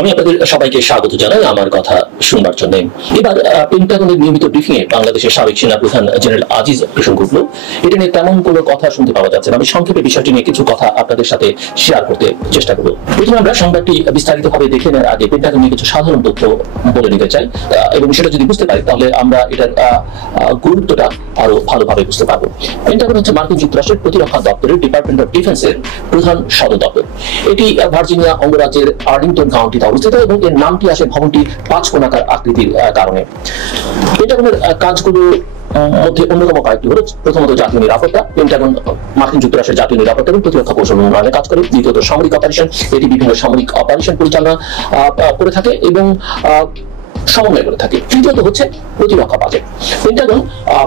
আমি আপনাদের সবাইকে স্বাগত জানাই আমার কথা শুনবার জন্য। এবার পেন্টাগনের নিয়মিত ব্রিফিং এ বাংলাদেশের সাবেক সেনা প্রধান জেনারেল আজিজ প্রসঙ্গ উঠলো। এটা নিয়ে তেমন কোনো কথা শুনতে পাওয়া যাচ্ছে না। আমি সংক্ষেপে বিষয়টি নিয়ে কিছু কথা আপনাদের সাথে শেয়ার করতে চেষ্টা করব। প্রথমে আমরা সংবাদটি বিস্তারিতভাবে দেখে নেওয়ার আগে পেন্টাগন নিয়ে কিছু সাধারণ তথ্য বলে নিতে চাই, এবং সেটা যদি বুঝতে পারি তাহলে আমরা এটার গুরুত্বটা আরো ভালোভাবে বুঝতে পারবো। পেন্টাগন হচ্ছে মার্কিন যুক্তরাষ্ট্রের প্রতিরক্ষা দপ্তরের ডিপার্টমেন্ট অফ ডিফেন্সের প্রধান সদর দপ্তর। এটি ভার্জিনিয়া অঙ্গরাজ্যের আর্লিংটন কাউন্টিতে অবস্থিত এবং এর নামটি আসে ভবনটি 5 কোণাকার আকৃতির কারণে। পেন্টাগনের কাজগুলো মধ্যে অন্যতম কয়েকটি হলো, প্রথমত জাতীয় নিরাপত্তা। পেন্টাগন মার্কিন যুক্তরাষ্ট্রের জাতীয় নিরাপত্তা এবং প্রতিরক্ষা কৌশল উন্নয়নে কাজ করে। দ্বিতীয়ত সামরিক অপারেশন, এটি বিভিন্ন সামরিক অপারেশন পরিচালনা করে থাকে এবং সমন্বয় করে থাকে। তৃতীয়ত হচ্ছে প্রতিরক্ষা বাজেট। পেন্টাগন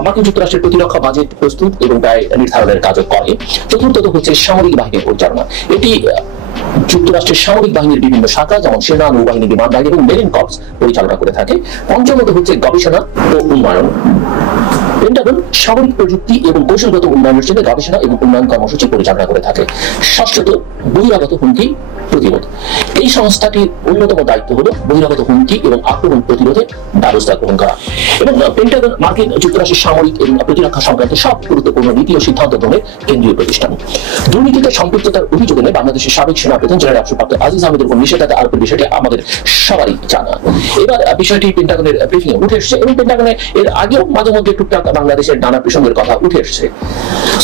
মার্কিন যুক্তরাষ্ট্রের প্রতিরক্ষা বাজেট প্রস্তুত এবং ব্যয় নির্ধারণের কাজও করে। চতুর্থত হচ্ছে সামরিক বাহিনীর পরিচালনা। এটি যুক্তরাষ্ট্রের সামরিক বাহিনীর বিভিন্ন শাখা যেমন সেনা, নৌবাহিনী, বিমান বাহিনী এবং মেরিন কর্পস পরিচালনা করে থাকে। পঞ্চমত হচ্ছে গবেষণা ও উন্নয়ন। পেন্টাগন সামরিক প্রযুক্তি এবং কৌশলগত উন্নয়নের জন্য গবেষণা এবং উন্নয়ন কর্মসূচি পরিচালনা করে থাকে। ষষ্ঠত বহিরাগত হুমকি প্রতিরোধ। এই সংস্থাটির অন্যতম দায়িত্ব হলো বহিরাগত হুমকি এবং আক্রমণ প্রতিরোধে ব্যবস্থা গ্রহণ করা। এবং পেন্টাগন মার্কিন যুক্তরাষ্ট্রের সামরিক এবং প্রতিরক্ষা সংক্রান্ত সব গুরুত্বপূর্ণ নীতি ও সিদ্ধান্ত গ্রহণের কেন্দ্রীয় প্রতিষ্ঠান। দুর্নীতিতে সম্পৃক্ততার অভিযোগ এনে বাংলাদেশের সাবেক সেনা প্রধান জেনারেল অবসরপ্রাপ্ত আজিজ আহমেদের উপর নিষেধাজ্ঞা আরোপের বিষয়টি আমাদের সবারই জানা। এবার বিষয়টি পেন্টাগনের ব্রিফিং এ উঠে এসেছে এবং পেন্টাগনে এর আগেও মাঝে মধ্যে টুকটাক বাংলাদেশের নানা প্রসঙ্গের কথা উঠে এসেছে।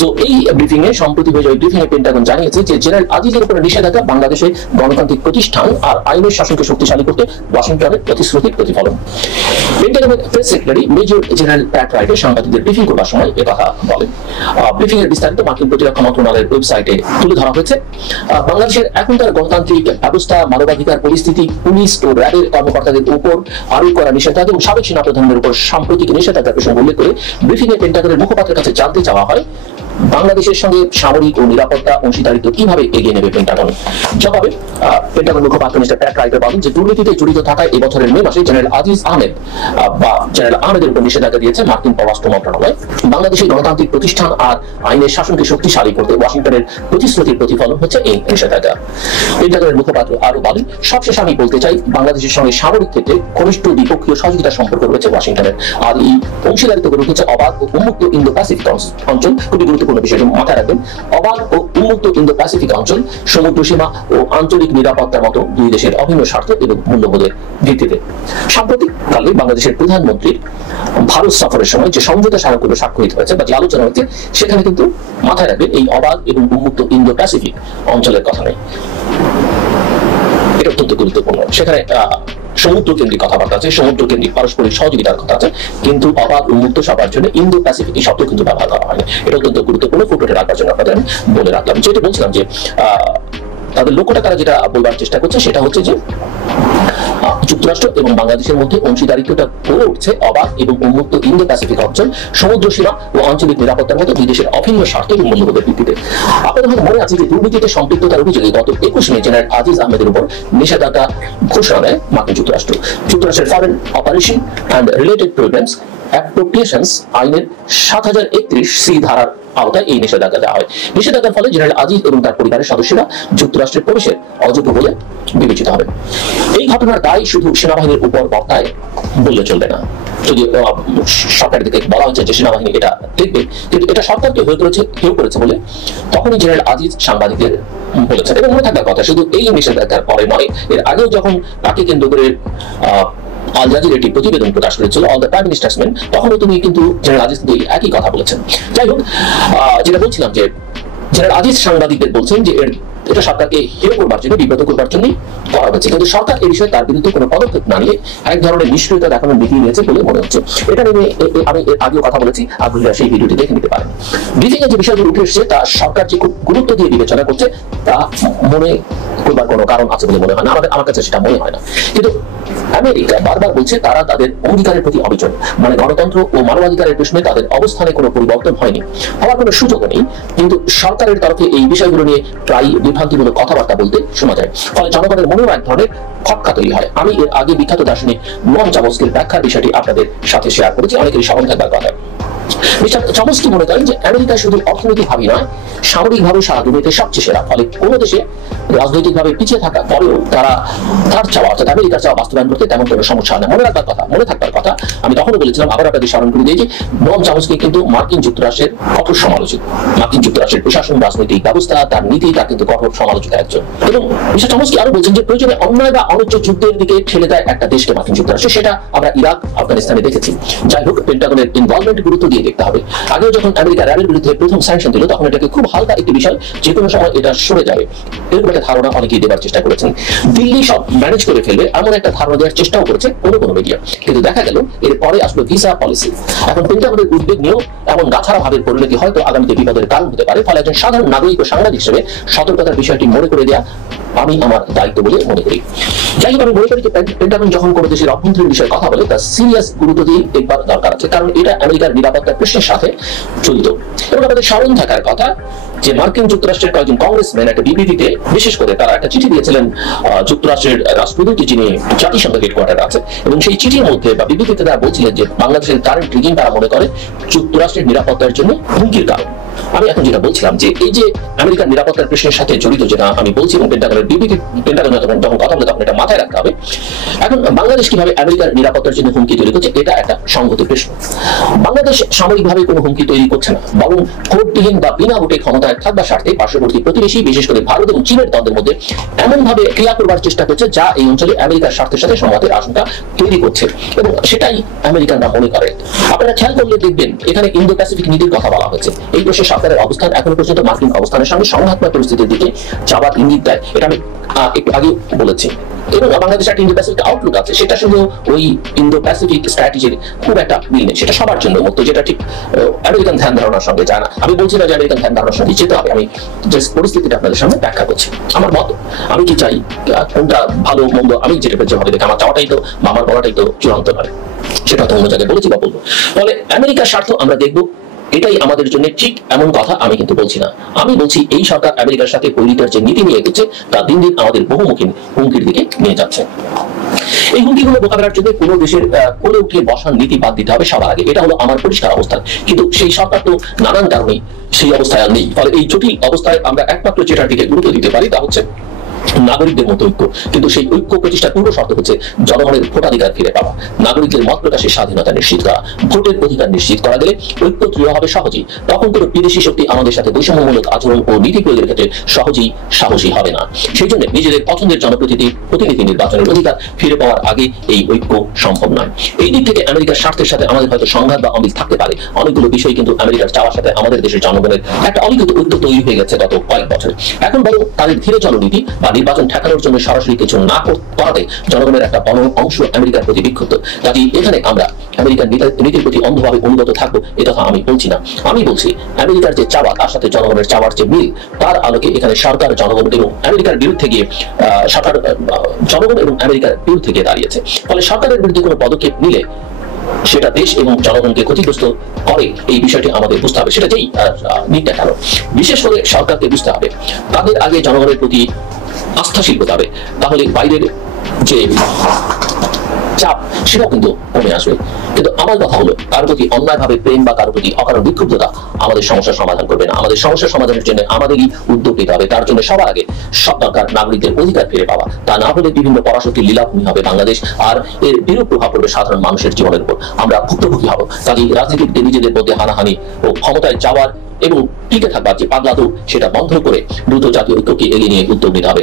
তো এই ব্রিফিং এ সম্প্রতি হয়ে যাওয়া ব্রিফিং এ পেন্টাগন জানিয়েছে যে জেনারেল আজিজের উপর নিষেধাজ্ঞা বাংলাদেশে গণতান্ত্রিক প্রতিষ্ঠান আর আইনের শাসনকে শক্তিশালী করতে ওয়াশিংটনের প্রতিশ্রুতির প্রতিফলন। পেন্টাগনের প্রেস সেক্রেটারি মেজর জেনারেল প্যাট রাইট সাংবাদিকদের ব্রিফিং করবার সময় কথা বলেন। ব্রিফিং এর বিস্তারিত মার্কিন প্রতিরক্ষা মন্ত্রণালয়ের ওয়েবসাইটে তুলে ধরা হয়েছে। বাংলাদেশের এখনকার গণতান্ত্রিক ব্যবস্থা, মানবাধিকার পরিস্থিতি, পুলিশ ও র্যাবের কর্মকর্তাদের উপর আরোপ করা নিষেধাজ্ঞা এবং সাবেক সেনা প্রধানের উপর সাম্প্রতিক নিষেধাজ্ঞার প্রসঙ্গ উল্লেখ করে ব্রিফিং এ পেন্টাগনের মুখপাত্রের কাছে জানতে চাওয়া হয় বাংলাদেশের সঙ্গে সামরিক ও নিরাপত্তা অংশীদারিত্ব কিভাবে এগিয়ে নেবে পেন্টাগন। জবাবে পেন্টাগন মুখপাত্র মিস্টার প্যাট রাইটার বলেন যে দুর্নীতিতে জড়িত থাকায় এই বছরের মে মাসে জেনারেল আজিজ আহমেদ বা জেনারেল আহমেদের উপর নিষেধাজ্ঞা দিয়েছে মার্কিন পররাষ্ট্র মন্ত্রণালয়। বাংলাদেশের গণতান্ত্রিক প্রতিষ্ঠান আর আইনের শাসনকে শক্তিশালী করতে ওয়াশিংটনের প্রতিশ্রুতির প্রতিফলন হচ্ছে এই নিষেধাজ্ঞা। পেন্টাগনের মুখপাত্র আরো বলেন, সবশেষে আমি বলতে চাই বাংলাদেশের সঙ্গে সামরিক ক্ষেত্রে ঘনিষ্ঠ দ্বিপক্ষীয় সহযোগিতার সম্পর্ক রয়েছে ওয়াশিংটনের, আর এই অংশীদারিত্ব গড়ে উঠেছে অবাধ ও উন্মুক্ত ইন্দো প্যাসিফিক অঞ্চল। খুবই গুরুত্বপূর্ণ বিষয়টি মাথায় রাখবেন, অবাধ ও উন্মুক্ত ইন্দো প্যাসিফিক অঞ্চল সমুদ্র সীমা ও আঞ্চলিক নিরাপত্তার মতো দুই দেশের অভিন্ন স্বার্থ এবং মূল্যবোধের ভিত্তিতে। সাম্প্রতিককালে বাংলাদেশের প্রধানমন্ত্রীর ভারত সফরের সময় যে সমঝোতা স্মারকগুলো স্বাক্ষরিত হয়েছে বা যে আলোচনা হয়েছে সেখানে কিন্তু মাথায় রাখবেন এই অবাধ এবং উন্মুক্ত ইন্দো প্যাসিফিক অঞ্চলের কথা নেই। এটা অত্যন্ত গুরুত্বপূর্ণ। সেখানে সমুদ্র কেন্দ্রিক কথাবার্তা আছে, সমুদ্র কেন্দ্রিক পারস্পরিক সহযোগিতার কথা আছে, কিন্তু অবাধ উন্মুক্ত সবার জন্য ইন্দো প্যাসিফিক এই শব্দ কিন্তু ব্যবহার করা হয়নি। এটা অত্যন্ত গুরুত্বপূর্ণ ফুটে রাখবার জন্য আপনাদের আমি বলে রাখলাম। যেটা বলছিলাম যে তাদের লক্ষ্যটা তারা যেটা বলবার চেষ্টা করছে সেটা হচ্ছে যে যুক্তরাষ্ট্র এবং বাংলাদেশের মধ্যে অংশীদারিত্বটা গড়ে উঠছে অবাধ এবং উন্মুক্ত ইন্দো প্যাসিফিক অঞ্চল সমুদ্র সীমা ও আঞ্চলিক নিরাপত্তার মতো দুই দেশের অভিন্ন স্বার্থ এবং মূল্যবোধের ভিত্তিতে। আপনাদের হয়তো মনে আছে যে দুর্নীতিতে সম্পৃক্ততার অভিযোগে গত 21 মে জেনারেল আজিজ আহমেদের উপর নিষেধাজ্ঞা ঘোষণা দেয় মার্কিন যুক্তরাষ্ট্র। যুক্তরাষ্ট্রের foreign operation and related programs অ্যাপ্রোপ্রিয়েশনস আইনের 7031 সি ধারার আওতায় এই নিষেধাজ্ঞা দেওয়া হয়। নিষেধাজ্ঞার ফলে জেনারেল আজিজ এবং তার পরিবারের সদস্যরা যুক্তরাষ্ট্রের প্রবেশের অযোগ্য বলে বিবেচিত হবে। এই ঘটনার দায় শুধু সেনাবাহিনীর উপর বর্তায় বললে চলবে না। যদি সরকারের দিকে বলা হচ্ছে যে সেনাবাহিনী এটা দেখবে, কিন্তু এটা সরকারকে কেউ করেছে বলে তখনই জেনারেল আজিজ সাংবাদিকদের বলেছেন। এবং মনে থাকার কথা শুধু এই নিষেধাজ্ঞার পরে নয়, এর আগেও যখন তাকে কেন্দ্র করে আল জাজিরা একটি প্রতিবেদন প্রকাশ করেছিল all the prime ministers main, তখনও তিনি কিন্তু জেনারেল আজিজকে একই কথা বলেছেন। যাই হোক, যেটা বলছিলাম যে জেনারেল আজিজ সাংবাদিকদের বলছেন যে এটা সরকারকে হেয় করবার জন্য, বিব্রত করবার জন্যই করা হচ্ছে, কিন্তু সরকার এই বিষয়ে তার বিরুদ্ধে কোনো পদক্ষেপ না নিয়ে এক ধরনের নিষ্ক্রিয়তা দেখানোর নীতি নিয়েছে বলে মনে হচ্ছে। এটা নিয়ে আমি এর আগেও কথা বলেছি, আগ্রহীরা সেই ভিডিওটি দেখে নিতে পারেন। ব্রিফিং এ যে বিষয়গুলো উঠে এসেছে তা সরকার যে খুব গুরুত্ব দিয়ে বিবেচনা করছে তা মনে করবার কোনো কারণ আছে বলে মনে হয় না, আমার কাছে সেটা মনে হয় না। কিন্তু আমেরিকা বারবার বলছে তারা তাদের অঙ্গীকারের প্রতি অবিচল, মানে গণতন্ত্র ও মানবাধিকারের প্রশ্নে তাদের অবস্থানে কোনো পরিবর্তন হয়নি, হওয়ার কোনো সুযোগও নেই। কিন্তু সরকারের তরফে এই বিষয়গুলো নিয়ে প্রায় বিভ্রান্তিমূলক কথাবার্তা বলতে শোনা যায়, ফলে জনগণের মনেও এক ধরনের খটকা তৈরি হয়। আমি এর আগে বিখ্যাত দার্শনিক নোয়াম চমস্কির ব্যাখ্যার বিষয়টি আপনাদের সাথে শেয়ার করেছি, অনেকেরই স্মরণ থাকবার কথা। মিস্টার চমস্কি মনে করেন যে আমেরিকা শুধু অর্থনৈতিকভাবে নয়, সামরিকভাবে সারা দুনিয়াতে সবচেয়ে সেরা। ফলে কোনো দেশে রাজনৈতিকভাবে পিছিয়ে থাকা পরেও তারা তার চাওয়া অর্থাৎ আমেরিকার চাওয়া বাস্তবায়ন করতে তেমন কোনো সমস্যা হয় না। মনে থাকবার কথা আমি তখনও বলেছিলাম, আবার আপনাদের স্মরণ করে দিই যে নোয়াম চমস্কি কিন্তু মার্কিন যুক্তরাষ্ট্রের কঠোর সমালোচক। মার্কিন যুক্তরাষ্ট্রের প্রশাসন, রাজনৈতিক ব্যবস্থা, তার নীতি, তার কিন্তু কঠোর সমালোচক একজন। এবং মিস্টার চমস্কি আরো বলছেন যে প্রয়োজনে অন্যায় বা অনুচ্চ যুদ্ধের দিকে ঠেলে দেয় একটা দেশকে মার্কিন যুক্তরাষ্ট্র। সেটা আমরা ইরাক, আফগানিস্তানে দেখেছি। যাই হোক, পেন্টাগনের ইনভলভমেন্ট গুরুত্ব দিয়ে দেখতে হবে। আগেও যখন আমেরিকা ইরানের বিরুদ্ধে প্রথম স্যাংশন দিল তখন এটাকে খুব হালকা একটি বিষয়, যে কোনো সময় এটা সরে যাবে এরকম একটা ধারণা অনেকেই দেবার চেষ্টা করেছেন। দিল্লি সব ম্যানেজ করে ফেলবে এমন একটা ধারণা দেওয়ার চেষ্টাও করেছে কোনো মিডিয়া, কিন্তু দেখা গেল এর পরে আসলো ভিসা পলিসি। এখন পেন্টাগনের উদ্বেগ নিয়েও এমন গাছাড়া ভাবের পরিণতি হয়তো আগামীতে বিপদের কারণ হতে পারে। ফলে একজন সাধারণ নাগরিক ও সাংবাদিক হিসেবে সতর্কতার বিষয়টি মনে করে দেওয়া আমি আমার দায়িত্ব বলে মনে করি। যাই হোক, আমি মনে করি যে পেন্টাগন যখন কোনো দেশের অভ্যন্তরীণ বিষয়ে কথা বলে তার সিরিয়াস গুরুত্ব দিয়ে দেখবার দরকার আছে, কারণ এটা আমেরিকার নিরাপত্তার প্রশ্নের সাথে জড়িত। এবং আমাদের স্মরণ থাকার কথা যে মার্কিন যুক্তরাষ্ট্রের কয়েকজন কংগ্রেসম্যান একটা বিবৃতিতে বিশেষ করে তারা একটা চিঠি দিয়েছিলেন যুক্তরাষ্ট্রের রাষ্ট্রদূত যিনি জাতিসংঘ হেডকোয়ার্টারে আছে, এবং সেই চিঠির মধ্যে বা বিবৃতিতে তারা বলছিলেন যে বাংলাদেশের কারেন্ট রিজিম তারা মনে করে যুক্তরাষ্ট্রের নিরাপত্তার জন্য হুমকির কারণ। আমি এখন যেটা বলছিলাম যে এই যে আমেরিকার নিরাপত্তার প্রশ্নের সাথে জড়িত যেটা আমি বলছি, এবং পেন্টাগনের বিবৃতি পেন্টাগন যখন কথা বলে তখন এটা মাথায় রাখতে হবে। এখন বাংলাদেশ কিভাবে আমেরিকার নিরাপত্তার জন্য হুমকি তৈরি করছে এটা একটা সংগত প্রশ্ন। বাংলাদেশ সামরিকভাবে কোনো হুমকি তৈরি করছে না, বরং ভোটবিহীন বা বিনা ভোটে ক্ষমতায় থাকবার স্বার্থে পার্শ্ববর্তী প্রতিবেশী বিশেষ করে ভারত এবং চীনের দ্বন্দ্বের মধ্যে এমন ভাবে ক্রিয়া করবার চেষ্টা করছে যা এই অঞ্চলে আমেরিকার স্বার্থের সাথে সংঘাতের আশঙ্কা তৈরি করছে, এবং সেটাই আমেরিকানরা মনে করে। আপনারা খেয়াল করলে দেখবেন এখানে ইন্দো প্যাসিফিক নীতির কথা বলা হয়েছে। এই দেশে সরকারের অবস্থান এখনো পর্যন্ত মার্কিন অবস্থানের সঙ্গে সংঘাতময় পরিস্থিতির দিকে যাবার ইঙ্গিত দেয়। এটা আমি একটু আগে বলেছি। এবং বাংলাদেশের একটা ইন্দো প্যাসিফিক আউটলুক আছে, সেটা শুধু ওই ইন্দো প্যাসিফিক স্ট্র্যাটেজির খুব একটা মিল নেই, সেটা সবার জন্য মুক্ত, যেটা ঠিক আমেরিকান ধ্যান ধারণার সঙ্গে যায় না। আমি বলছি না যে আমেরিকান ধ্যান ধারণার সঙ্গে যেতে হবে, আমি যে পরিস্থিতিটা আপনাদের সামনে ব্যাখ্যা করছি আমার মত। আমি কি চাই, কোনটা ভালো মন্দ আমি যেটা যেভাবে দেখি, আমার চাওয়াটাই তো বা আমার বলাটাই তো চূড়ান্ত নয়, সেটা তো অন্য জায়গায় বলেছি বা বলবো। ফলে আমেরিকার স্বার্থ আমরা দেখবো, এটাই আমাদের জন্য ঠিক এমন কথা আমি কিন্তু বলছি না। আমি বলছি এই সরকার আমেরিকার সাথে পরিণতির যে নীতি নিয়ে এগোচ্ছে তা দিন দিন আমাদের বহুমুখী হুমকির দিকে নিয়ে যাচ্ছে। এই হুমকিগুলো মোকাবেলার জন্য কোনো দেশের কোলে উঠে বসার নীতি বাদ দিতে হবে সবার আগে, এটা হলো আমার পরিষ্কার অবস্থান। কিন্তু সেই সরকার তো নানান কারণেই সেই অবস্থায় আর নেই। ফলে এই জটিল অবস্থায় আমরা একমাত্র যেটার দিকে গুরুত্ব দিতে পারি তা হচ্ছে নাগরিকদের মতো ঐক্য। কিন্তু সেই ঐক্য প্রতিষ্ঠার পূর্ব শর্ত হচ্ছে জনগণের ভোটাধিকার ফিরে পাওয়া, নাগরিকদের মত প্রকাশের স্বাধীনতা নিশ্চিত করা। ভোটের অধিকার নিশ্চিত করা গেলে ঐক্য দৃঢ় হবে সহজেই। তখন কোনো বিদেশি শক্তি আমাদের সাথে বৈষম্যমূলক আচরণ ও নীতি প্রয়োগের ক্ষেত্রে সহজেই সাহসী হবে না। সেই জন্য নিজেদের পছন্দের প্রতিনিধি নির্বাচনের অধিকার ফিরে পাওয়ার আগে এই ঐক্য সম্ভব নয়। এই দিক থেকে আমেরিকার স্বার্থের সাথে আমাদের হয়তো সংঘাত বা অমিল থাকতে পারে। অনেকগুলো বিষয় কিন্তু আমেরিকার চাওয়ার সাথে আমাদের দেশের জনগণের একটা অলিখিত ঐক্য তৈরি হয়ে গেছে গত কয়েক বছর। এখন বরং তাদের ধীরে চলনীতি বা নির্বাচন ঠেকানোর জন্য সরাসরি কিছু না করাতে জনগণের একটা বড় অংশ আমেরিকার প্রতি বিক্ষুব্ধ। কাজে এখানে আমরা আমেরিকার নীতির প্রতি অন্ধভাবে অনুগত থাকবো এ কথা আমি বলছি না। আমি বলছি আমেরিকার যে চাওয়া তার সাথে জনগণের চাওয়ার যে মিল, তার আলোকে এখানে সরকার জনগণ এবং আমেরিকার বিরুদ্ধে গিয়ে সরকার জনগণ এবং আমেরিকার বিরুদ্ধে গিয়ে দাঁড়িয়েছে। ফলে সরকারের বিরুদ্ধে কোনো পদক্ষেপ নিলে সেটা দেশ এবং জনগণকে ক্ষতিগ্রস্ত করে, এই বিষয়টি আমাদের বুঝতে হবে। সেটা যেই নিকটা কেন, বিশেষ করে সরকারকে বুঝতে হবে তাদের আগে জনগণের প্রতি আস্থাশীল হতে হবে, তাহলে বাইরের যে চাপ সেটাও কিন্তু কমে আসবে। কিন্তু আমার কথা হলো কারো প্রতি অন্যায়ভাবে প্রেম বা কারো প্রতি অকারণ বিক্ষুব্ধতা আমাদের সমস্যার সমাধান করবে না। আমাদের সমস্যার সমাধানের জন্য আমাদেরই উদ্যোগ নিতে হবে। তার জন্য সবার আগে সব দরকার নাগরিকদের অধিকার ফিরে পাওয়া। তা না হলে বিভিন্ন পরাশক্তির লীলাভূমি হবে বাংলাদেশ, আর এর বিরূপ প্রভাব পড়বে সাধারণ মানুষের জীবনের উপর। আমরা ভুক্তভোগী হব। কাজেই রাজনীতিতে নিজেদের মধ্যে হানাহানি ও ক্ষমতায় যাওয়ার এবং টিকে থাকবার যে পাগলাদৌ সেটা বন্ধ করে দ্রুত জাতীয় ঐক্যকে এগিয়ে নিয়ে উদ্যোগ নিতে হবে।